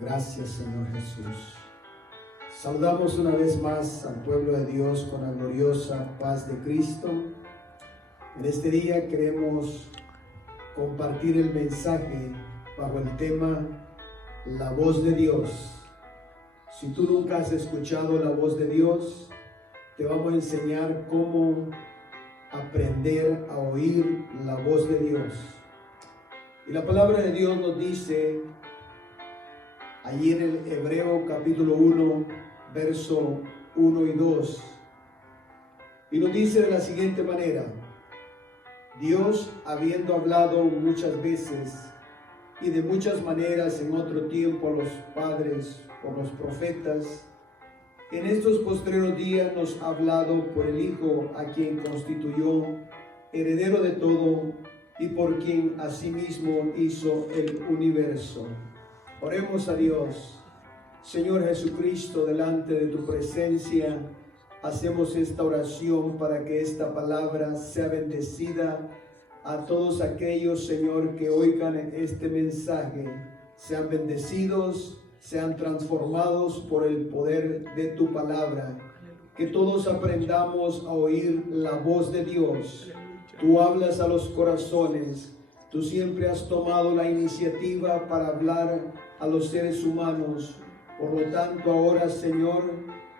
Gracias, Señor Jesús. Saludamos una vez más al pueblo de Dios con la gloriosa paz de Cristo. En este día queremos compartir el mensaje bajo el tema La voz de Dios. Si tú nunca has escuchado la voz de Dios, te vamos a enseñar cómo aprender a oír la voz de Dios. Y la palabra de Dios nos dice allí en el Hebreo capítulo 1, verso 1 y 2, y nos dice de la siguiente manera: Dios, habiendo hablado muchas veces y de muchas maneras en otro tiempo a los padres por los profetas, en estos postreros días nos ha hablado por el Hijo, a quien constituyó heredero de todo y por quien asimismo hizo el universo. Oremos a Dios. Señor Jesucristo, delante de tu presencia hacemos esta oración para que esta palabra sea bendecida a todos aquellos, Señor, que oigan este mensaje. Sean bendecidos, sean transformados por el poder de tu palabra. Que todos aprendamos a oír la voz de Dios. Tú hablas a los corazones. Tú siempre has tomado la iniciativa para hablar a los seres humanos. Por lo tanto, ahora, Señor,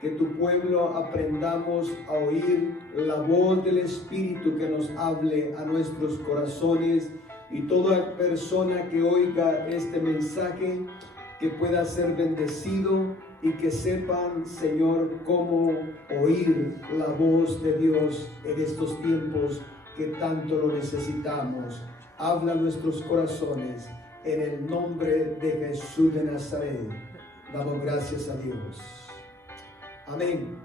que tu pueblo aprendamos a oír la voz del Espíritu que nos hable a nuestros corazones, y toda persona que oiga este mensaje que pueda ser bendecido y que sepan, Señor, cómo oír la voz de Dios en estos tiempos que tanto lo necesitamos. Habla a nuestros corazones en el nombre de Jesús de Nazaret. Damos gracias a Dios. Amén.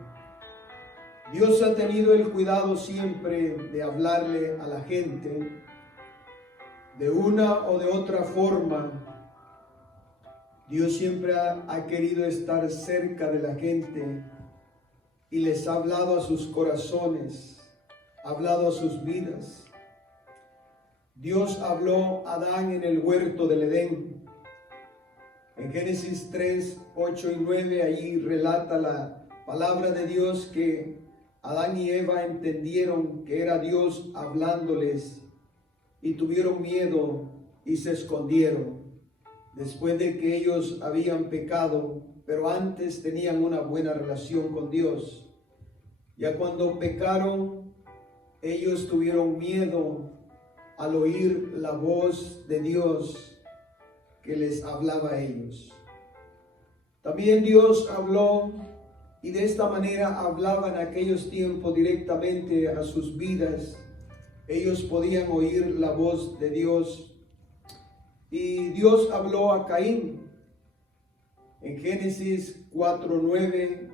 Dios ha tenido el cuidado siempre de hablarle a la gente de una o de otra forma. Dios siempre ha querido estar cerca de la gente y les ha hablado a sus corazones, ha hablado a sus vidas. Dios habló a Adán en el huerto del Edén. En Génesis 3, 8 y 9, allí relata la palabra de Dios que Adán y Eva entendieron que era Dios hablándoles y tuvieron miedo y se escondieron después de que ellos habían pecado, pero antes tenían una buena relación con Dios. Ya cuando pecaron, ellos tuvieron miedo al oír la voz de Dios que les hablaba a ellos. También Dios habló, y de esta manera hablaba en aquellos tiempos directamente a sus vidas. Ellos podían oír la voz de Dios. Y Dios habló a Caín. En Génesis 4:9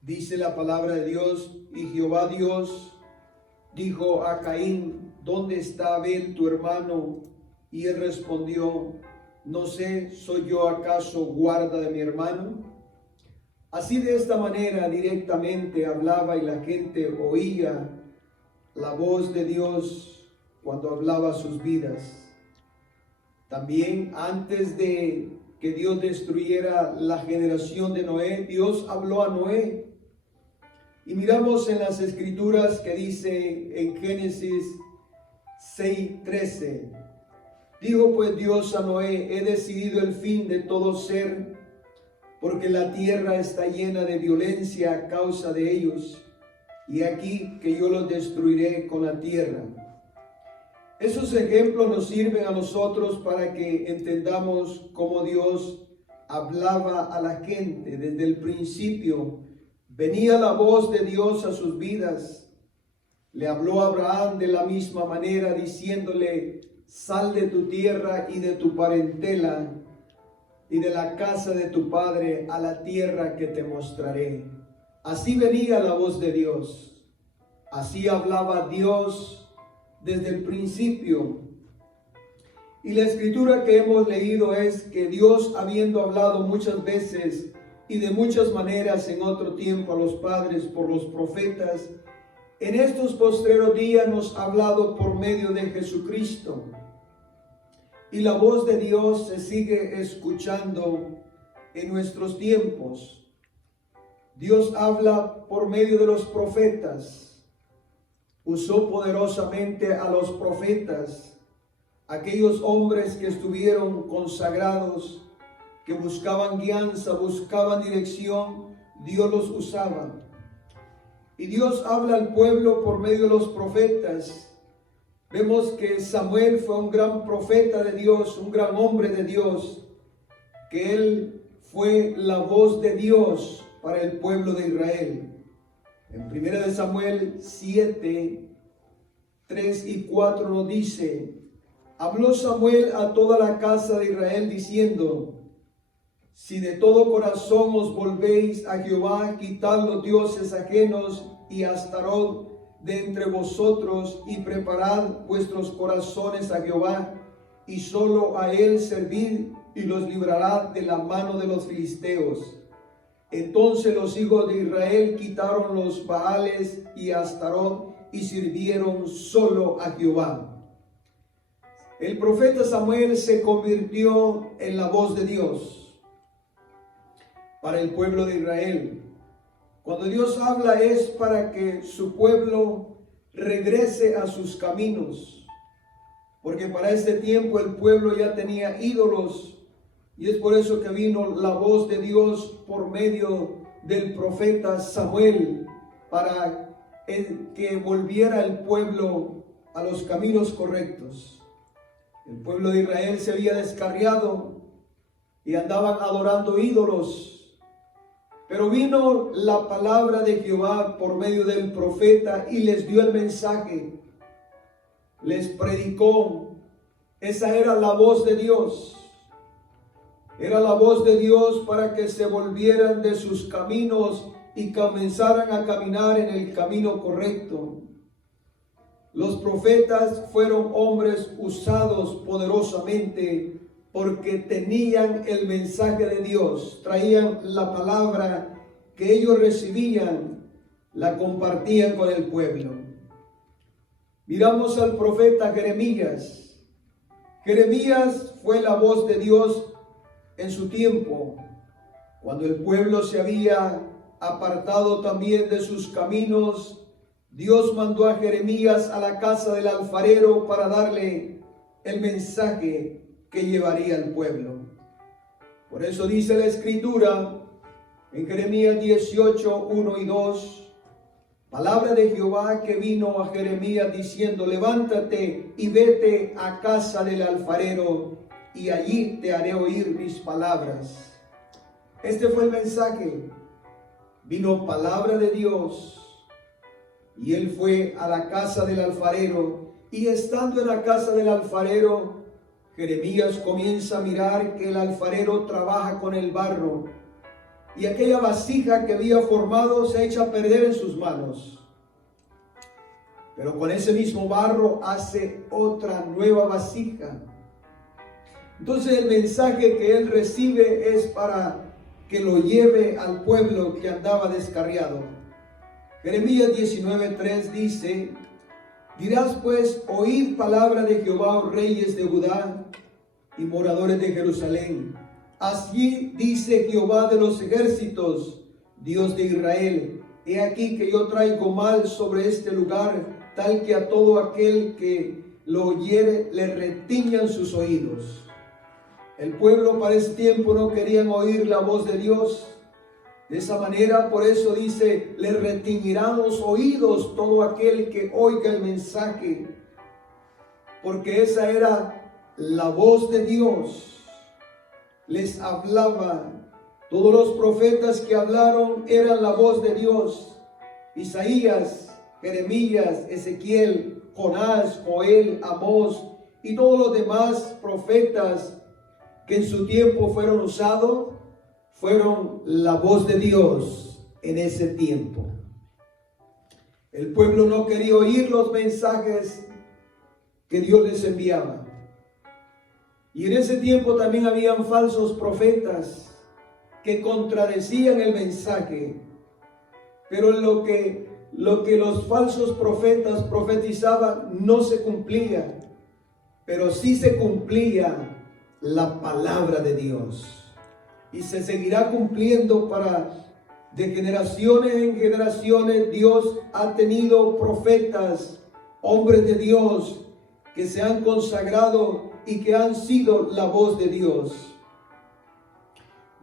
dice la palabra de Dios: y Jehová Dios dijo a Caín: ¿dónde está Abel tu hermano? Y él respondió: no sé, ¿soy yo acaso guarda de mi hermano? Así, de esta manera directamente hablaba, y la gente oía la voz de Dios cuando hablaba a sus vidas. También antes de que Dios destruyera la generación de Noé, Dios habló a Noé. Y miramos en las escrituras que dice en Génesis 6:13: dijo pues Dios a Noé: he decidido el fin de todo ser, porque la tierra está llena de violencia a causa de ellos, y aquí que yo los destruiré con la tierra. Esos ejemplos nos sirven a nosotros para que entendamos cómo Dios hablaba a la gente. Desde el principio venía la voz de Dios a sus vidas. Le habló a Abraham de la misma manera, diciéndole: sal de tu tierra y de tu parentela y de la casa de tu padre a la tierra que te mostraré. Así venía la voz de Dios. Así hablaba Dios desde el principio. Y la escritura que hemos leído es que Dios, habiendo hablado muchas veces y de muchas maneras en otro tiempo a los padres por los profetas, en estos postreros días nos ha hablado por medio de Jesucristo. Y la voz de Dios se sigue escuchando en nuestros tiempos. Dios habla por medio de los profetas. Usó poderosamente a los profetas, aquellos hombres que estuvieron consagrados, que buscaban guianza, buscaban dirección. Dios los usaba. Y Dios habla al pueblo por medio de los profetas. Vemos que Samuel fue un gran profeta de Dios, un gran hombre de Dios, que él fue la voz de Dios para el pueblo de Israel. En 1 Samuel 7, 3 y 4 nos dice: habló Samuel a toda la casa de Israel diciendo: si de todo corazón os volvéis a Jehová, quitad los dioses ajenos y Astarot de entre vosotros, y preparad vuestros corazones a Jehová, y solo a él servid, y los librará de la mano de los filisteos. Entonces los hijos de Israel quitaron los Baales y Astarot, y sirvieron solo a Jehová. El profeta Samuel se convirtió en la voz de Dios para el pueblo de Israel. Cuando Dios habla es para que su pueblo regrese a sus caminos, porque para este tiempo el pueblo ya tenía ídolos, y es por eso que vino la voz de Dios por medio del profeta Samuel, para que volviera el pueblo a los caminos correctos. El pueblo de Israel se había descarriado y andaban adorando ídolos. Pero vino la palabra de Jehová por medio del profeta y les dio el mensaje, les predicó. Esa era la voz de Dios. Era la voz de Dios para que se volvieran de sus caminos y comenzaran a caminar en el camino correcto. Los profetas fueron hombres usados poderosamente porque tenían el mensaje de Dios, traían la palabra que ellos recibían, la compartían con el pueblo. Miramos al profeta Jeremías. Jeremías fue la voz de Dios en su tiempo, cuando el pueblo se había apartado también de sus caminos. Dios mandó a Jeremías a la casa del alfarero para darle el mensaje que llevaría al pueblo. Por eso dice la Escritura en Jeremías 18, 1 y 2, palabra de Jehová que vino a Jeremías diciendo: levántate y vete a casa del alfarero, y allí te haré oír mis palabras. Este fue el mensaje. Vino palabra de Dios, y él fue a la casa del alfarero, y estando en la casa del alfarero, Jeremías comienza a mirar que el alfarero trabaja con el barro, y aquella vasija que había formado se echa a perder en sus manos. Pero con ese mismo barro hace otra nueva vasija. Entonces el mensaje que él recibe es para que lo lleve al pueblo que andaba descarriado. Jeremías 19:3 dice: dirás pues, oíd palabra de Jehová, oh reyes de Judá y moradores de Jerusalén. Así dice Jehová de los ejércitos, Dios de Israel: he aquí que yo traigo mal sobre este lugar, tal que a todo aquel que lo oyere le retiñan sus oídos. El pueblo para ese tiempo no querían oír la voz de Dios. De esa manera, por eso dice: le retiñirán los oídos todo aquel que oiga el mensaje, porque esa era la voz de Dios. Les hablaba. Todos los profetas que hablaron eran la voz de Dios. Isaías, Jeremías, Ezequiel, Jonás, Joel, Amós y todos los demás profetas que en su tiempo fueron usados, fueron la voz de Dios en ese tiempo. El pueblo no quería oír los mensajes que Dios les enviaba. Y en ese tiempo también habían falsos profetas que contradecían el mensaje. Pero lo que los falsos profetas profetizaban no se cumplía, pero sí se cumplía la palabra de Dios. y se seguirá cumpliendo de generaciones en generaciones. Dios ha tenido profetas, hombres de Dios, que se han consagrado y que han sido la voz de Dios.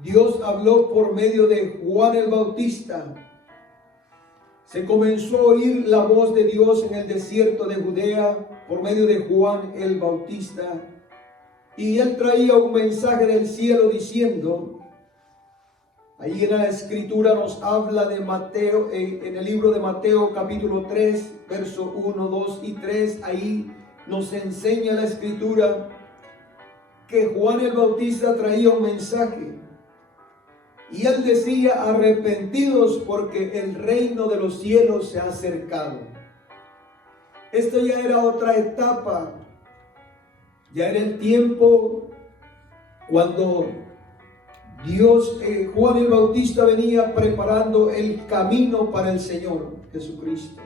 Dios habló por medio de Juan el Bautista. Se comenzó a oír la voz de Dios en el desierto de Judea por medio de Juan el Bautista. Y él traía un mensaje del cielo diciendo, ahí en la escritura nos habla de Mateo, en el libro de Mateo capítulo 3, verso 1, 2 y 3, ahí nos enseña la escritura que Juan el Bautista traía un mensaje. Y él decía, arrepentidos porque el reino de los cielos se ha acercado. Esto ya era otra etapa. Ya era el tiempo cuando Juan el Bautista venía preparando el camino para el Señor Jesucristo.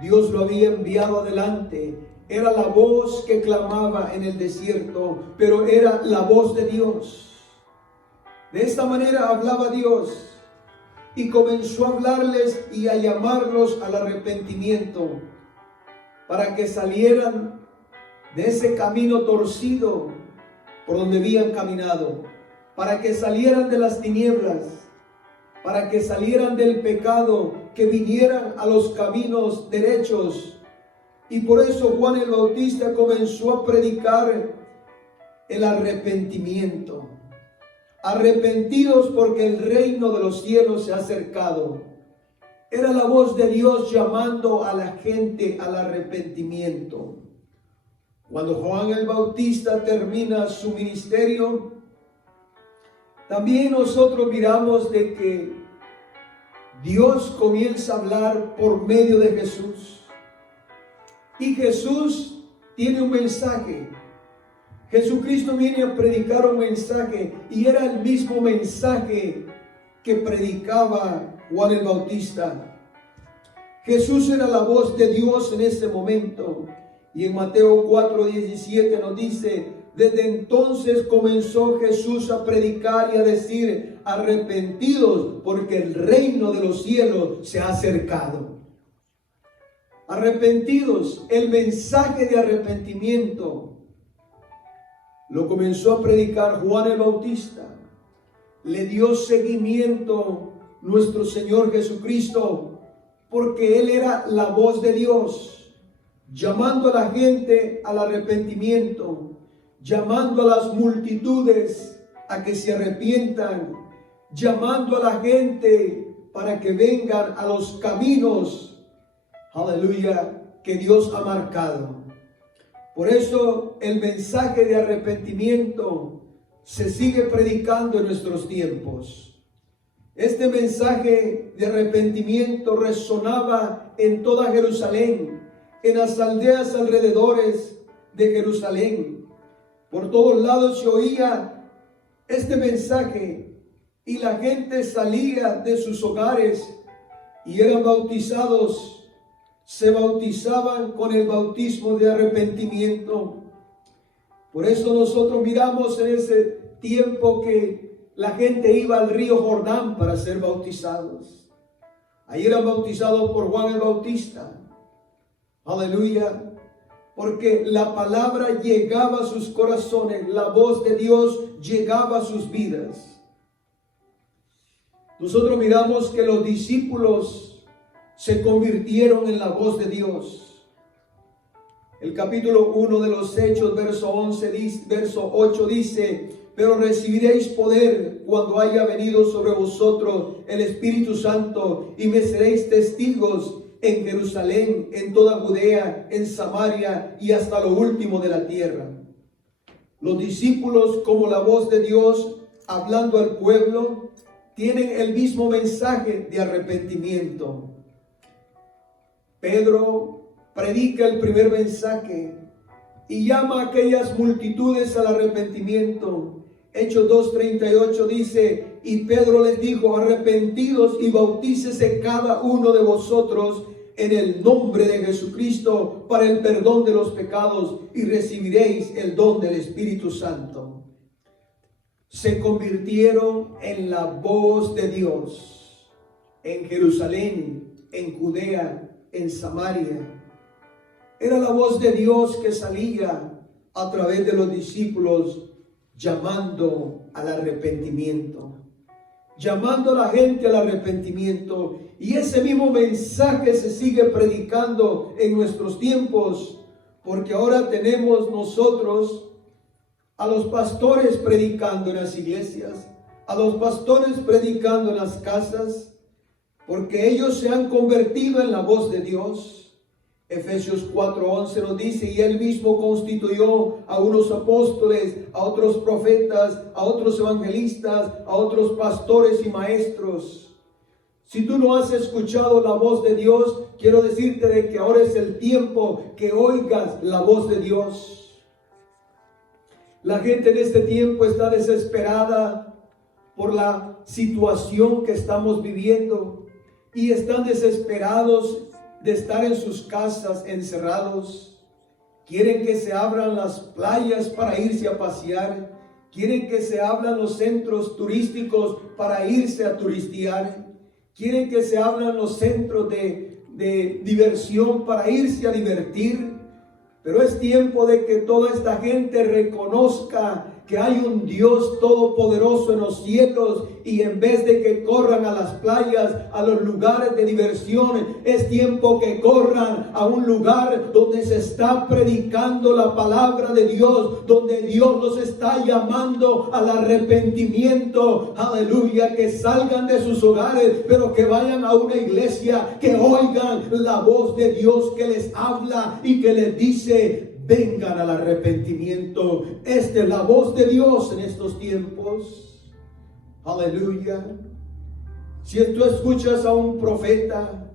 Dios lo había enviado adelante. Era la voz que clamaba en el desierto, pero era la voz de Dios. De esta manera hablaba Dios y comenzó a hablarles y a llamarlos al arrepentimiento para que salieran de ese camino torcido por donde habían caminado, para que salieran de las tinieblas, para que salieran del pecado, que vinieran a los caminos derechos. Y por eso Juan el Bautista comenzó a predicar el arrepentimiento. Arrepentidos porque el reino de los cielos se ha acercado. Era la voz de Dios llamando a la gente al arrepentimiento. Cuando Juan el Bautista termina su ministerio, también nosotros miramos de que Dios comienza a hablar por medio de Jesús. Y Jesús tiene un mensaje. Jesucristo viene a predicar un mensaje y era el mismo mensaje que predicaba Juan el Bautista. Jesús era la voz de Dios en ese momento. Y en Mateo 4:17 nos dice, desde entonces comenzó Jesús a predicar y a decir, arrepentidos porque el reino de los cielos se ha acercado. Arrepentidos, el mensaje de arrepentimiento lo comenzó a predicar Juan el Bautista. Le dio seguimiento nuestro Señor Jesucristo porque Él era la voz de Dios, llamando a la gente al arrepentimiento, llamando a las multitudes a que se arrepientan, llamando a la gente para que vengan a los caminos, aleluya, que Dios ha marcado. Por eso el mensaje de arrepentimiento se sigue predicando en nuestros tiempos. Este mensaje de arrepentimiento resonaba en toda Jerusalén, en las aldeas alrededores de Jerusalén. Por todos lados se oía este mensaje y la gente salía de sus hogares y eran bautizados. Se bautizaban con el bautismo de arrepentimiento. Por eso nosotros miramos en ese tiempo que la gente iba al río Jordán para ser bautizados. Ahí eran bautizados por Juan el Bautista. Aleluya. Porque la palabra llegaba a sus corazones, la voz de Dios llegaba a sus vidas. Nosotros miramos que los discípulos se convirtieron en la voz de Dios. El capítulo 1 de los Hechos, verso 8 dice, pero recibiréis poder cuando haya venido sobre vosotros el Espíritu Santo y me seréis testigos en Jerusalén, en toda Judea, en Samaria y hasta lo último de la tierra. Los discípulos, como la voz de Dios hablando al pueblo, tienen el mismo mensaje de arrepentimiento. Pedro predica el primer mensaje y llama a aquellas multitudes al arrepentimiento. Hechos 2:38 dice, y Pedro les dijo, arrepentidos y bautícese cada uno de vosotros en el nombre de Jesucristo para el perdón de los pecados y recibiréis el don del Espíritu Santo. se convirtieron en la voz de Dios en Jerusalén, en Judea, en Samaria. Era la voz de Dios que salía a través de los discípulos llamando al arrepentimiento, llamando a la gente al arrepentimiento. Y ese mismo mensaje se sigue predicando en nuestros tiempos, porque ahora tenemos nosotros a los pastores predicando en las iglesias, a los pastores predicando en las casas, porque ellos se han convertido en la voz de Dios. Efesios 4:11 nos dice: y Él mismo constituyó a unos apóstoles, a otros profetas, a otros evangelistas, a otros pastores y maestros. Si tú no has escuchado la voz de Dios, quiero decirte de que ahora es el tiempo que oigas la voz de Dios. La gente en este tiempo está desesperada por la situación que estamos viviendo y están desesperados de estar en sus casas encerrados. Quieren que se abran las playas para irse a pasear. Quieren que se abran los centros turísticos para irse a turistear. Quieren que se abran los centros de diversión para irse a divertir. Pero es tiempo de que toda esta gente reconozca que hay un Dios todopoderoso en los cielos, y en vez de que corran a las playas, a los lugares de diversión, es tiempo que corran a un lugar donde se está predicando la palabra de Dios, donde Dios los está llamando al arrepentimiento. Aleluya, que salgan de sus hogares, pero que vayan a una iglesia, que oigan la voz de Dios que les habla y que les dice: vengan al arrepentimiento. Esta es la voz de Dios en estos tiempos. Aleluya. Si tú escuchas a un profeta,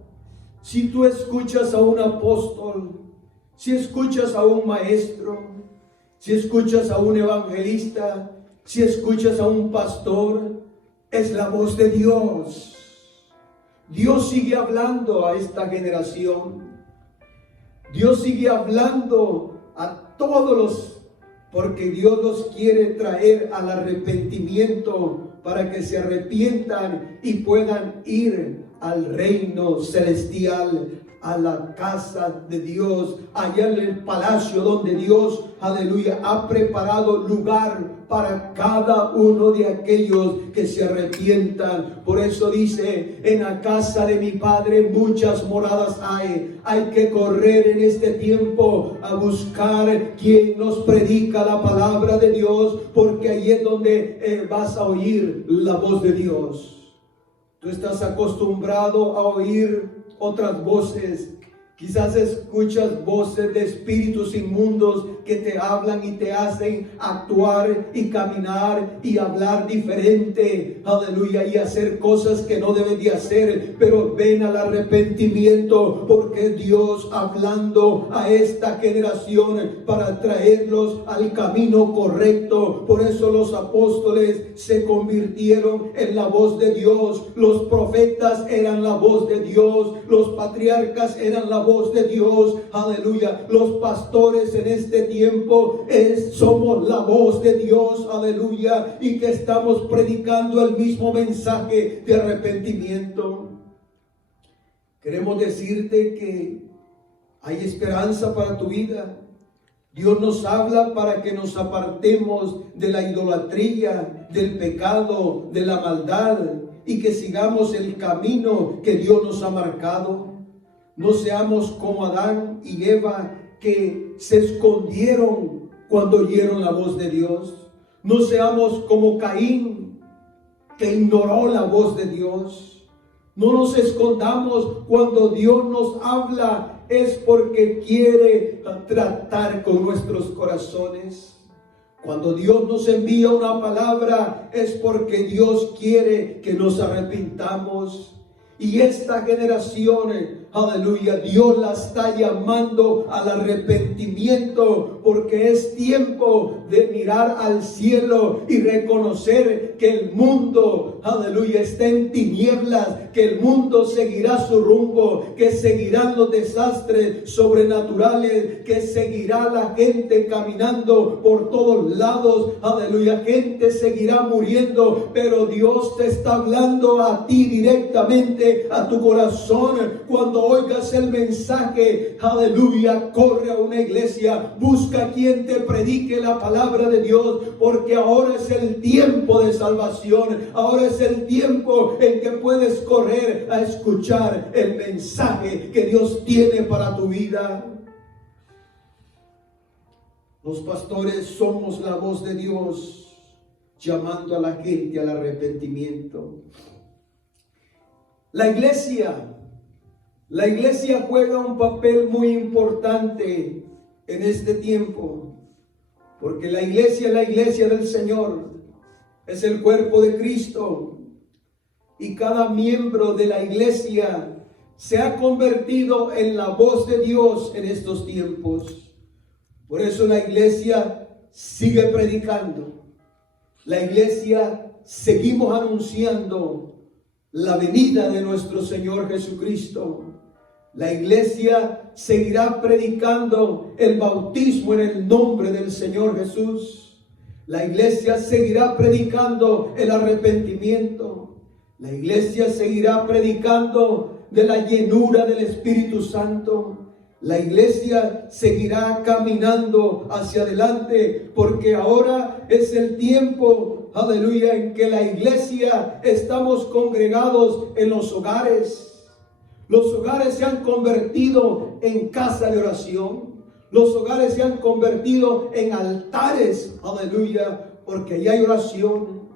si tú escuchas a un apóstol, si escuchas a un maestro, si escuchas a un evangelista, si escuchas a un pastor, es la voz de Dios. Dios sigue hablando a esta generación. Dios sigue hablando a todos porque Dios los quiere traer al arrepentimiento para que se arrepientan y puedan ir al reino celestial, a la casa de Dios, allá en el palacio donde Dios, aleluya, ha preparado lugar para cada uno de aquellos que se arrepientan. Por eso dice: en la casa de mi Padre muchas moradas hay. Hay que correr en este tiempo a buscar quien nos predica la palabra de Dios, porque ahí es donde vas a oír la voz de Dios. Tú estás acostumbrado a oír otras voces. Quizás escuchas voces de espíritus inmundos que te hablan y te hacen actuar y caminar y hablar diferente. Aleluya. Y hacer cosas que no debes de hacer. Pero ven al arrepentimiento, porque Dios hablando a esta generación para traerlos al camino correcto. Por eso los apóstoles se convirtieron en la voz de Dios. Los profetas eran la voz de Dios. Los patriarcas eran la voz de Dios. Aleluya. Los pastores en este tiempo somos la voz de Dios. Aleluya. Y que estamos predicando el mismo mensaje de arrepentimiento. Queremos decirte que hay esperanza para tu vida. Dios nos habla para que nos apartemos de la idolatría, del pecado, de la maldad, y que sigamos el camino que Dios nos ha marcado. No seamos como Adán y Eva, que se escondieron cuando oyeron la voz de Dios. No seamos como Caín, que ignoró la voz de Dios. No nos escondamos cuando Dios nos habla, es porque quiere tratar con nuestros corazones. Cuando Dios nos envía una palabra, es porque Dios quiere que nos arrepintamos. Y esta generación aleluya, Dios la está llamando al arrepentimiento, porque es tiempo de mirar al cielo y reconocer que el mundo, aleluya, está en tinieblas, que el mundo seguirá su rumbo, que seguirán los desastres sobrenaturales, que seguirá la gente caminando por todos lados, aleluya, gente seguirá muriendo, pero Dios te está hablando a ti directamente a tu corazón. Cuando oigas el mensaje, aleluya, corre a una iglesia, busca a quien te predique la palabra de Dios, porque ahora es el tiempo de salvación, ahora es el tiempo en que puedes correr a escuchar el mensaje que Dios tiene para tu vida. Los pastores somos la voz de Dios llamando a la gente al arrepentimiento. La iglesia juega un papel muy importante en este tiempo, porque la iglesia es la iglesia del Señor, es el cuerpo de Cristo, y cada miembro de la iglesia se ha convertido en la voz de Dios en estos tiempos. Por eso la iglesia sigue predicando, la iglesia seguimos anunciando la venida de nuestro Señor Jesucristo. La iglesia seguirá predicando el bautismo en el nombre del Señor Jesús. La iglesia seguirá predicando el arrepentimiento. La iglesia seguirá predicando de la llenura del Espíritu Santo. La iglesia seguirá caminando hacia adelante, porque ahora es el tiempo, aleluya, en que la iglesia estamos congregados en los hogares. Los hogares se han convertido en casa de oración. Los hogares se han convertido en altares, aleluya, porque ahí hay oración,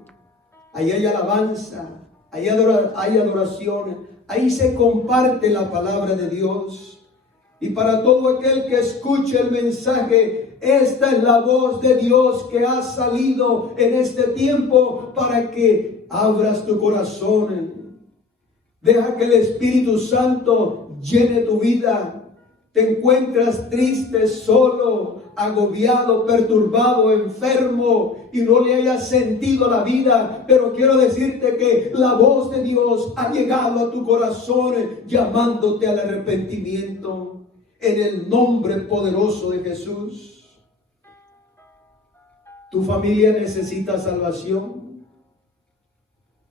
ahí hay alabanza, ahí hay adoración, ahí se comparte la palabra de Dios. Y para todo aquel que escuche el mensaje, esta es la voz de Dios que ha salido en este tiempo para que abras tu corazón. Deja que el Espíritu Santo llene tu vida. Te encuentras triste, solo, agobiado, perturbado, enfermo y no le hayas sentido la vida, pero quiero decirte que la voz de Dios ha llegado a tu corazón llamándote al arrepentimiento en el nombre poderoso de Jesús. Tu familia necesita salvación.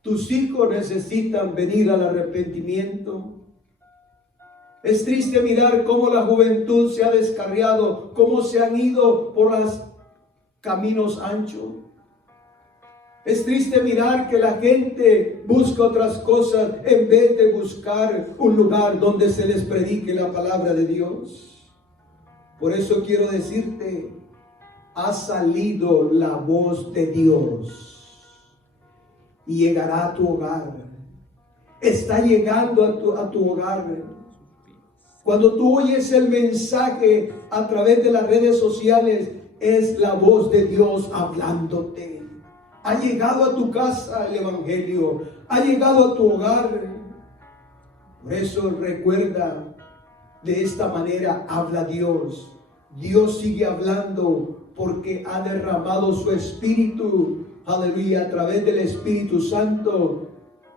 Tus hijos necesitan venir al arrepentimiento. Es triste mirar cómo la juventud se ha descarriado, cómo se han ido por los caminos anchos. Es triste mirar que la gente busca otras cosas en vez de buscar un lugar donde se les predique la palabra de Dios. Por eso quiero decirte, ha salido la voz de Dios y llegará a tu hogar. Está llegando a tu hogar. Cuando tú oyes el mensaje a través de las redes sociales, es la voz de Dios hablándote. Ha llegado a tu casa el evangelio, ha llegado a tu hogar. Por eso recuerda, de esta manera habla Dios. Dios sigue hablando porque ha derramado su Espíritu, aleluya, a través del Espíritu Santo.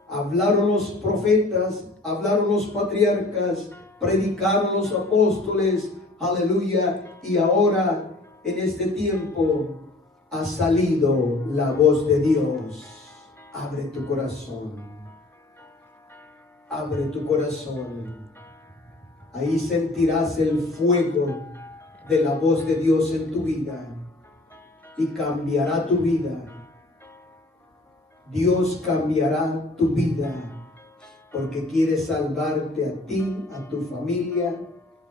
Hablaron los profetas, hablaron los patriarcas, predicaron los apóstoles, aleluya, y ahora en este tiempo ha salido la voz de Dios. Abre tu corazón, abre tu corazón. Ahí sentirás el fuego de la voz de Dios en tu vida y cambiará tu vida. Dios cambiará tu vida porque quiere salvarte a ti, a tu familia,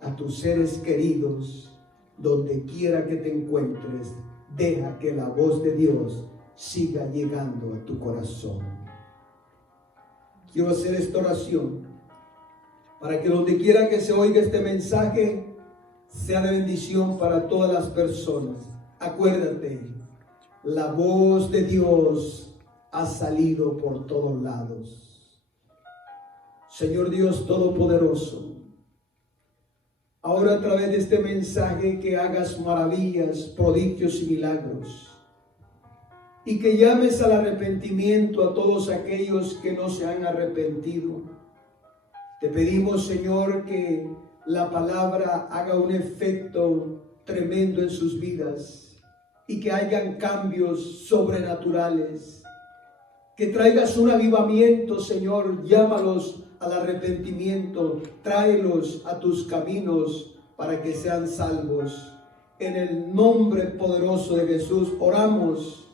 a tus seres queridos, donde quiera que te encuentres. Deja que la voz de Dios siga llegando a tu corazón. Quiero hacer esta oración para que donde quiera que se oiga este mensaje sea de bendición para todas las personas. Acuérdate, la voz de Dios ha salido por todos lados. Señor Dios Todopoderoso, ahora a través de este mensaje que hagas maravillas, prodigios y milagros. Y que llames al arrepentimiento a todos aquellos que no se han arrepentido. Te pedimos, Señor, que la palabra haga un efecto tremendo en sus vidas y que hayan cambios sobrenaturales. Que traigas un avivamiento, Señor, llámalos al arrepentimiento, tráelos a tus caminos para que sean salvos. En el nombre poderoso de Jesús oramos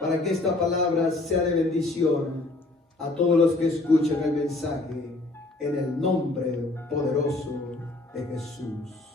para que esta palabra sea de bendición a todos los que escuchan el mensaje, en el nombre poderoso de Jesús.